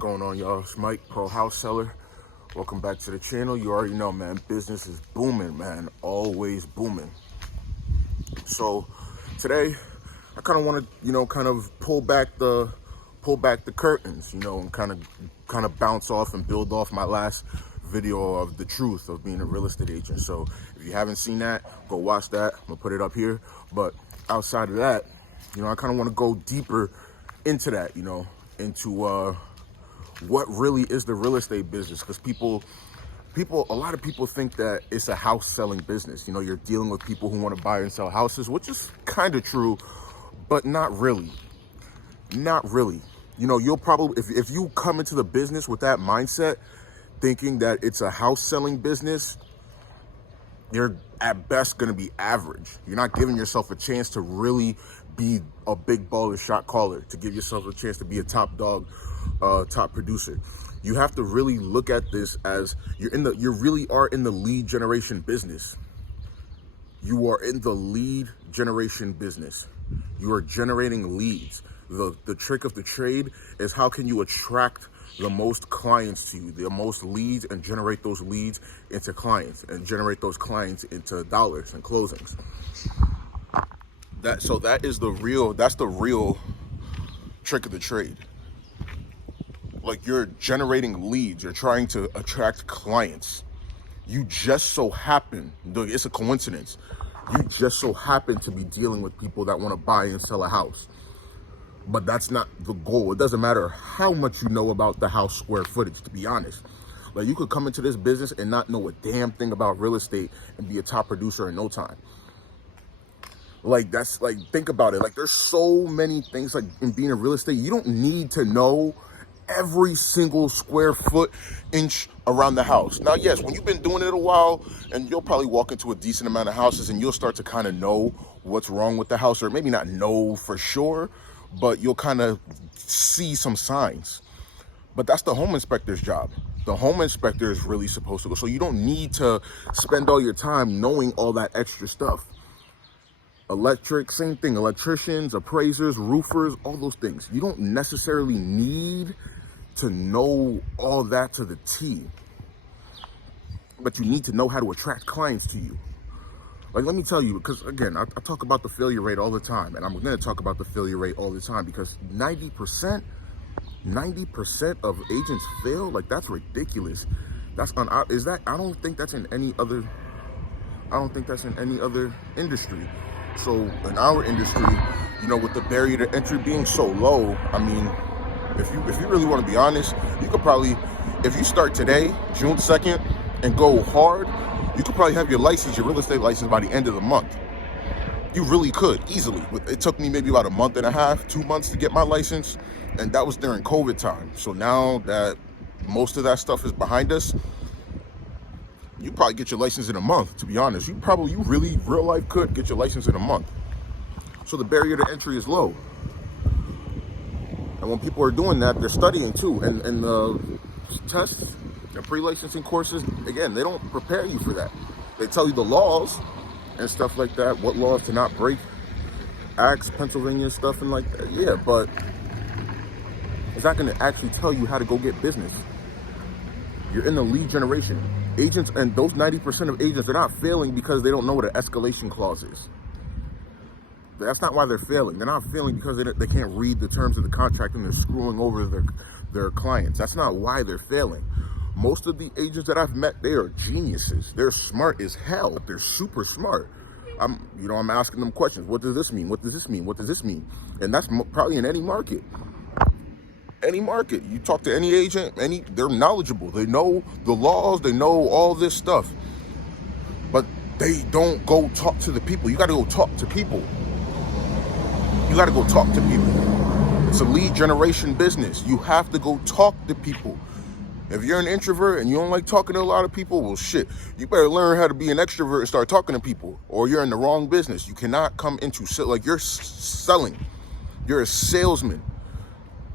going on, y'all? It's Mike, pro house seller. Welcome back to the channel. You already know, man, business is booming, man, always booming. So today I kind of want to, kind of pull back the curtains, and kind of bounce off and build off my last video of the truth of being a real estate agent. So if you haven't seen that, go watch that. I'm gonna put it up here. But outside of that, I kind of want to go deeper into that, into what really is the real estate business, because a lot of people think that it's a house selling business. You're dealing with people who want to buy and sell houses, which is kind of true, but not really. You'll probably, if you come into the business with that mindset, thinking that it's a house selling business, you're at best going to be average. You're not giving yourself a chance to really be a big baller shot caller, to give yourself a chance to be a top dog, top producer. You have to really look at this as you really are in the lead generation business. You are in the lead generation business. You are generating leads. The trick of the trade is, how can you attract the most clients to you, the most leads, and generate those leads into clients, and generate those clients into dollars and closings. That's the real trick of the trade. Like, you're generating leads, you're trying to attract clients. You just so happen, it's a coincidence, you just so happen to be dealing with people that want to buy and sell a house. But that's not the goal. It doesn't matter how much you know about the house square footage, to be honest. Like, you could come into this business and not know a damn thing about real estate and be a top producer in no time. Like, that's like, think about it. Like, there's so many things, like, in being in real estate. You don't need to know every single square foot inch around the house. Now, yes, when you've been doing it a while, and you'll probably walk into a decent amount of houses, and you'll start to kind of know what's wrong with the house, or maybe not know for sure, but you'll kind of see some signs. But that's the home inspector's job. The home inspector is really supposed to go. So you don't need to spend all your time knowing all that extra stuff. Electric, same thing. Electricians, appraisers, roofers, all those things. You don't necessarily need to know all that to the T. But you need to know how to attract clients to you. Like, let me tell you, because again, I talk about the failure rate all the time, and I'm going to talk about the failure rate all the time, because 90% of agents fail. Like, that's ridiculous. I don't think that's in any other industry. So in our industry, with the barrier to entry being so low, I mean, if you really want to be honest, you could probably, if you start today, June 2nd, and go hard, you could probably have your real estate license by the end of the month. You really could, easily. It took me maybe about a month and a half, 2 months to get my license, and that was during COVID time. So now that most of that stuff is behind us, you probably get your license in a month, to be honest. You really, real life, could get your license in a month. So the barrier to entry is low. And when people are doing that, they're studying too. And the tests and pre-licensing courses, again, they don't prepare you for that. They tell you the laws and stuff like that, what laws to not break, acts, Pennsylvania stuff and like that. Yeah, but it's not going to actually tell you how to go get business. You're in the lead generation. Agents, and those 90% of agents, are not failing because they don't know what an escalation clause is. That's not why they're failing. They're not failing because they can't read the terms of the contract and they're screwing over their clients. That's not why they're failing. Most of the agents that I've met, they are geniuses. They're smart as hell. They're super smart. I'm asking them questions. What does this mean? What does this mean? What does this mean? And that's probably in any market. Any market. You talk to any agent, they're knowledgeable. They know the laws. They know all this stuff. But they don't go talk to the people. You got to go talk to people. You got to go talk to people. It's a lead generation business. You have to go talk to people. If you're an introvert and you don't like talking to a lot of people, well, shit, you better learn how to be an extrovert and start talking to people, or you're in the wrong business. You cannot come into, like, you're selling. You're a salesman.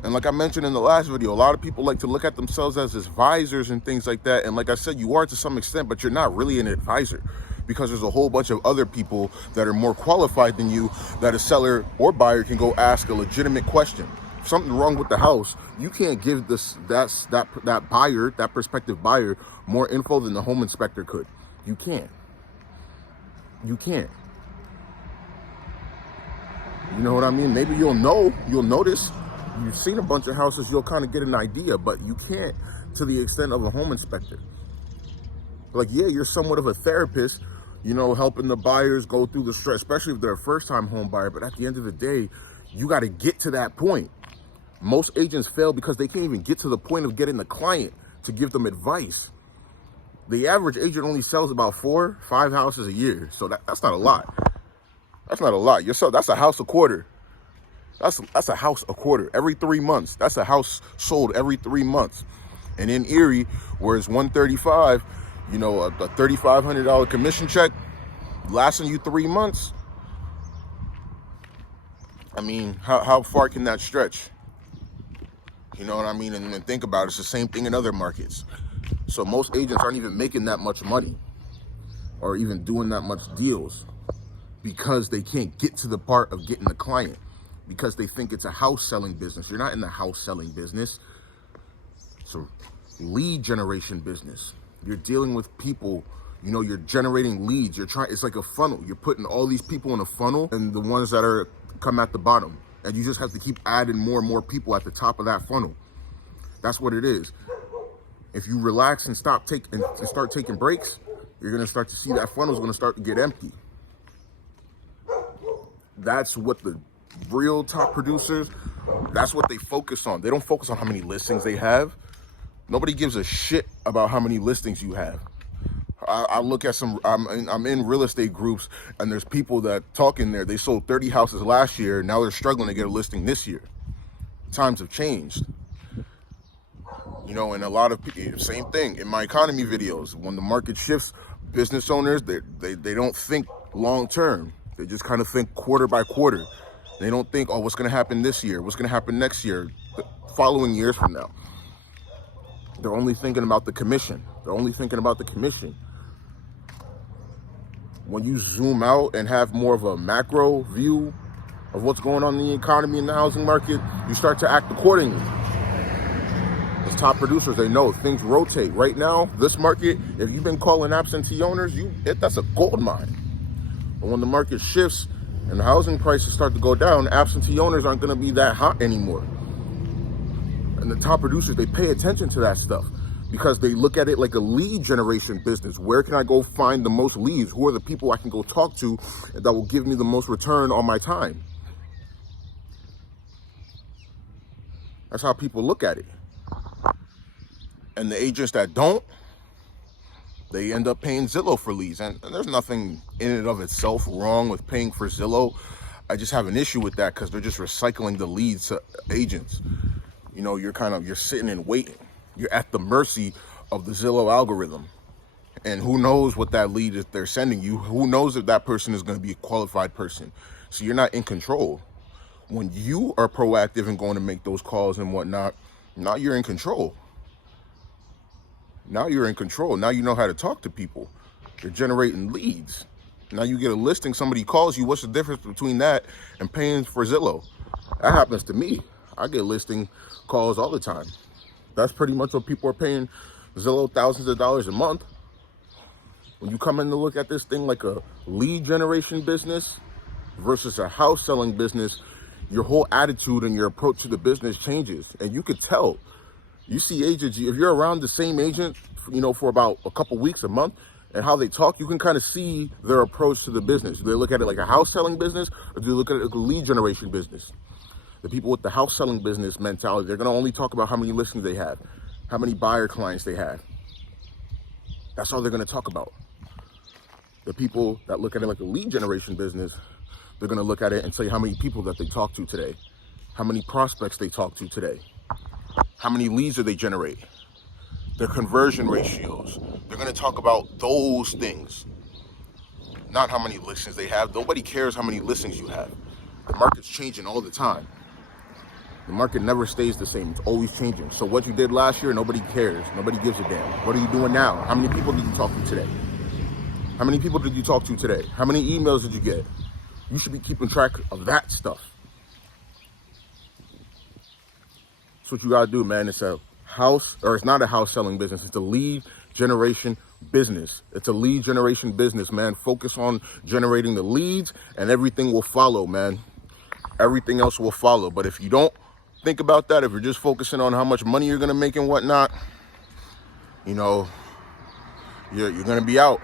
And like I mentioned in the last video, a lot of people like to look at themselves as advisors and things like that. And like I said, you are to some extent, but you're not really an advisor, because there's a whole bunch of other people that are more qualified than you, that a seller or buyer can go ask a legitimate question something wrong with the house, you can't give that buyer, that prospective buyer, more info than the home inspector could. You can't. You can't. You know what I mean? Maybe you'll notice, you've seen a bunch of houses, you'll kind of get an idea, but you can't to the extent of a home inspector. Like, yeah, you're somewhat of a therapist, helping the buyers go through the stress, especially if they're a first-time home buyer. But at the end of the day, you got to get to that point. Most agents fail because they can't even get to the point of getting the client to give them advice. The average agent only sells about 4-5 houses a year. So that's not a lot. That's not a lot. That's a house a quarter. That's a house a quarter. Every 3 months. That's a house sold every 3 months. And in Erie, where it's 135, a $3,500 commission check lasting you 3 months. I mean, how far can that stretch? You know what I mean? And then think about it, it's the same thing in other markets. So most agents aren't even making that much money or even doing that much deals because they can't get to the part of getting the client, because they think it's a house selling business. You're not in the house selling business. It's a lead generation business. You're dealing with people, you're generating leads. It's like a funnel. You're putting all these people in a funnel, and the ones that come at the bottom. And you just have to keep adding more and more people at the top of that funnel. That's what it is. If you relax and start taking breaks, you're going to start to see that funnel's going to start to get empty. That's what the real top producers, that's what they focus on. They don't focus on how many listings they have. Nobody gives a shit about how many listings you have. I look at I'm in real estate groups, and there's people that talk in there. They sold 30 houses last year. Now they're struggling to get a listing this year. Times have changed. And a lot of people, same thing in my economy videos. When the market shifts, business owners, they don't think long term. They just kind of think quarter by quarter. They don't think, oh, what's going to happen this year? What's going to happen next year? The following years from now. They're only thinking about the commission. When you zoom out and have more of a macro view of what's going on in the economy and the housing market, you start to act accordingly. As top producers, they know things rotate. Right now, this market, if you've been calling absentee owners, that's a gold mine. But when the market shifts and the housing prices start to go down, absentee owners aren't going to be that hot anymore. And the top producers, they pay attention to that stuff because they look at it like a lead generation business. Where can I go find the most leads? Who are the people I can go talk to that will give me the most return on my time? That's how people look at it. And the agents that don't, they end up paying Zillow for leads. And there's nothing in and of itself wrong with paying for Zillow. I just have an issue with that because they're just recycling the leads to agents. You're sitting and waiting. You're at the mercy of the Zillow algorithm. And who knows what that lead is they're sending you? Who knows if that person is going to be a qualified person? So you're not in control. When you are proactive and going to make those calls and whatnot, now you're in control. Now you're in control. Now you know how to talk to people. You're generating leads. Now you get a listing, somebody calls you. What's the difference between that and paying for Zillow? That happens to me. I get listing calls all the time. That's pretty much what people are paying Zillow thousands of dollars a month. When you come in to look at this thing like a lead generation business versus a house selling business, your whole attitude and your approach to the business changes. And you could tell. You see agents, if you're around the same agent, for about a couple weeks, a month, and how they talk, you can kind of see their approach to the business. Do they look at it like a house selling business, or do they look at it like a lead generation business? The people with the house selling business mentality, they're going to only talk about how many listings they have, how many buyer clients they have. That's all they're going to talk about. The people that look at it like a lead generation business, they're going to look at it and say how many people that they talk to today, how many prospects they talk to today, how many leads do they generate, their conversion ratios. They're going to talk about those things, not how many listings they have. Nobody cares how many listings you have. The market's changing all the time. The market never stays the same. It's always changing. So what you did last year, nobody cares. Nobody gives a damn. What are you doing now? How many people did you talk to today? How many people did you talk to today? How many emails did you get? You should be keeping track of that stuff. That's what you gotta do, man. It's a house, or it's not a house selling business. It's a lead generation business. It's a lead generation business, man. Focus on generating the leads and everything will follow, man. Everything else will follow. But if you don't think about that, if you're just focusing on how much money you're gonna make and whatnot, you know, you're gonna be out.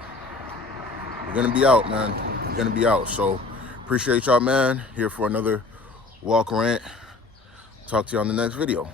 You're gonna be out, man. You're gonna be out. So appreciate y'all, man. Here for another walk rant. Talk to you on the next video.